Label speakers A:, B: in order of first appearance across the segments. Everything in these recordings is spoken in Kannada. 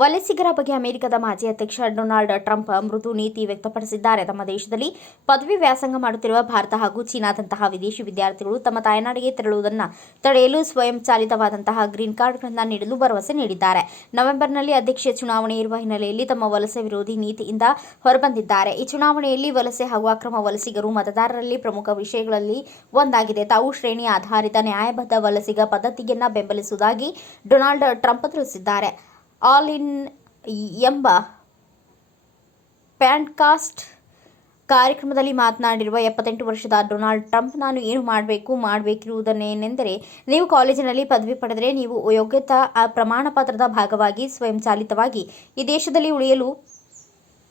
A: ವಲಸಿಗರ ಬಗ್ಗೆ ಅಮೆರಿಕದ ಮಾಜಿ ಅಧ್ಯಕ್ಷ ಡೊನಾಲ್ಡ್ ಟ್ರಂಪ್ ಮೃದು ನೀತಿ ವ್ಯಕ್ತಪಡಿಸಿದ್ದಾರೆ. ತಮ್ಮ ದೇಶದಲ್ಲಿ ಪದವಿ ವ್ಯಾಸಂಗ ಮಾಡುತ್ತಿರುವ ಭಾರತ ಹಾಗೂ ಚೀನಾದಂತಹ ವಿದೇಶಿ ವಿದ್ಯಾರ್ಥಿಗಳು ತಮ್ಮ ತಾಯ್ನಾಡಿಗೆ ತೆರಳುವುದನ್ನು ತಡೆಯಲು ಸ್ವಯಂ ಚಾಲಿತವಾದಂತಹ ಗ್ರೀನ್ ಕಾರ್ಡ್ಗಳನ್ನು ನೀಡಲು ಭರವಸೆ ನೀಡಿದ್ದಾರೆ. ನವೆಂಬರ್ನಲ್ಲಿ ಅಧ್ಯಕ್ಷ ಚುನಾವಣೆ ಇರುವ ಹಿನ್ನೆಲೆಯಲ್ಲಿ ತಮ್ಮ ವಲಸೆ ವಿರೋಧಿ ನೀತಿಯಿಂದ ಹೊರಬಂದಿದ್ದಾರೆ. ಈ ಚುನಾವಣೆಯಲ್ಲಿ ವಲಸೆ ಹಾಗೂ ಅಕ್ರಮ ವಲಸಿಗರು ಮತದಾರರಲ್ಲಿ ಪ್ರಮುಖ ವಿಷಯಗಳಲ್ಲಿ ಒಂದಾಗಿದೆ. ತಾವು ಶ್ರೇಣಿ ಆಧಾರಿತ ನ್ಯಾಯಬದ್ಧ ವಲಸಿಗ ಪದ್ಧತಿಯನ್ನ ಬೆಂಬಲಿಸುವುದಾಗಿ ಡೊನಾಲ್ಡ್ ಟ್ರಂಪ್ ತಿಳಿಸಿದ್ದಾರೆ. ಆಲ್ ಇನ್ ಎಂಬ ಪ್ಯಾಂಡ್ಕಾಸ್ಟ್ ಕಾರ್ಯಕ್ರಮದಲ್ಲಿ ಮಾತನಾಡಿರುವ ಎಪ್ಪತ್ತೆಂಟು ವರ್ಷದ ಡೊನಾಲ್ಡ್ ಟ್ರಂಪ್, ನಾನು ಏನು ಮಾಡಬೇಕು, ಮಾಡಬೇಕಿರುವುದನ್ನೇನೆಂದರೆ, ನೀವು ಕಾಲೇಜಿನಲ್ಲಿ ಪದವಿ ಪಡೆದರೆ ನೀವು ಯೋಗ್ಯತಾ ಪ್ರಮಾಣ ಪತ್ರದ ಭಾಗವಾಗಿ ಸ್ವಯಂಚಾಲಿತವಾಗಿ ಈ ದೇಶದಲ್ಲಿ ಉಳಿಯಲು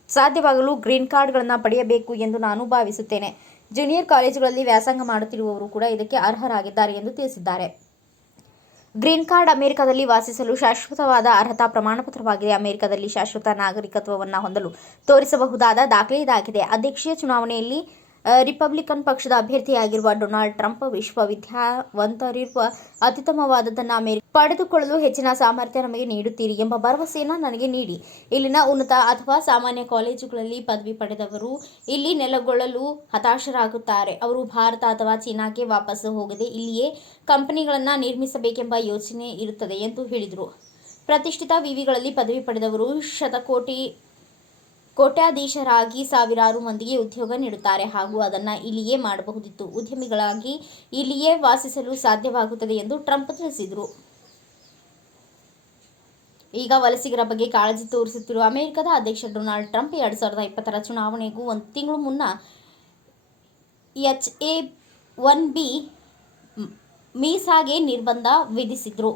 A: ಸಾಧ್ಯವಾಗಲು ಗ್ರೀನ್ ಕಾರ್ಡ್ಗಳನ್ನು ಪಡೆಯಬೇಕು ಎಂದು ನಾನು ಭಾವಿಸುತ್ತೇನೆ. ಜೂನಿಯರ್ ಕಾಲೇಜುಗಳಲ್ಲಿ ವ್ಯಾಸಂಗ ಮಾಡುತ್ತಿರುವವರು ಕೂಡ ಇದಕ್ಕೆ ಅರ್ಹರಾಗಿದ್ದಾರೆ ಎಂದು ತಿಳಿಸಿದ್ದಾರೆ. ಗ್ರೀನ್ ಕಾರ್ಡ್ ಅಮೆರಿಕದಲ್ಲಿ ವಾಸಿಸಲು ಶಾಶ್ವತವಾದ ಅರ್ಹತಾ ಪ್ರಮಾಣಪತ್ರವಾಗಿದೆ. ಅಮೆರಿಕದಲ್ಲಿ ಶಾಶ್ವತ ನಾಗರಿಕತ್ವವನ್ನು ಹೊಂದಲು ತೋರಿಸಬಹುದಾದ ದಾಖಲೆ ಇದಾಗಿದೆ ಅಧ್ಯಕ್ಷೀಯ ಚುನಾವಣೆಯಲ್ಲಿ ರಿಪಬ್ಲಿಕನ್ ಪಕ್ಷದ ಅಭ್ಯರ್ಥಿಯಾಗಿರುವ ಡೊನಾಲ್ಡ್ ಟ್ರಂಪ್ ವಿಶ್ವವಿದ್ಯಾವಂತರಿರುವ ಅತ್ಯುತ್ತಮವಾದದನ್ನು ಅಮೆರಿಕ ಪಡೆದುಕೊಳ್ಳಲು ಹೆಚ್ಚಿನ ಸಾಮರ್ಥ್ಯ ನಮಗೆ ನೀಡುತ್ತೀರಿ ಎಂಬ ಭರವಸೆಯನ್ನು ನನಗೆ ನೀಡಿ. ಇಲ್ಲಿನ ಉನ್ನತ ಅಥವಾ ಸಾಮಾನ್ಯ ಕಾಲೇಜುಗಳಲ್ಲಿ ಪದವಿ ಪಡೆದವರು ಇಲ್ಲಿ ನೆಲೆಗೊಳ್ಳಲು ಹತಾಶರಾಗುತ್ತಾರೆ. ಅವರು ಭಾರತ ಅಥವಾ ಚೀನಾಕ್ಕೆ ವಾಪಸ್ಸು ಹೋಗದೆ ಇಲ್ಲಿಯೇ ಕಂಪನಿಗಳನ್ನು ನಿರ್ಮಿಸಬೇಕೆಂಬ ಯೋಚನೆ ಇರುತ್ತದೆ ಎಂದು ಹೇಳಿದರು. ಪ್ರತಿಷ್ಠಿತ ವಿವಿಗಳಲ್ಲಿ ಪದವಿ ಪಡೆದವರು ಶತಕೋಟಿ ಕೋಟ್ಯಾಧೀಶರಾಗಿ ಸಾವಿರಾರು ಮಂದಿಗೆ ಉದ್ಯೋಗ ನೀಡುತ್ತಾರೆ ಹಾಗೂ ಅದನ್ನು ಇಲ್ಲಿಯೇ ಮಾಡಬಹುದಿತ್ತು. ಉದ್ಯಮಿಗಳಾಗಿ ಇಲ್ಲಿಯೇ ವಾಸಿಸಲು ಸಾಧ್ಯವಾಗುತ್ತದೆ ಎಂದು ಟ್ರಂಪ್ ತಿಳಿಸಿದರು. ಈಗ ವಲಸಿಗರ ಬಗ್ಗೆ ಕಾಳಜಿ ತೋರಿಸುತ್ತಿರುವ ಅಮೆರಿಕದ ಅಧ್ಯಕ್ಷ ಡೊನಾಲ್ಡ್ ಟ್ರಂಪ್ ಎರಡು ಸಾವಿರದ ಇಪ್ಪತ್ತರ ಚುನಾವಣೆಗೂ ಒಂದು ತಿಂಗಳು ಮುನ್ನ ಎಚ್ ಎ ಒನ್ ಬಿ ಮೀಸಾಗೆ ನಿರ್ಬಂಧ ವಿಧಿಸಿದ್ರು.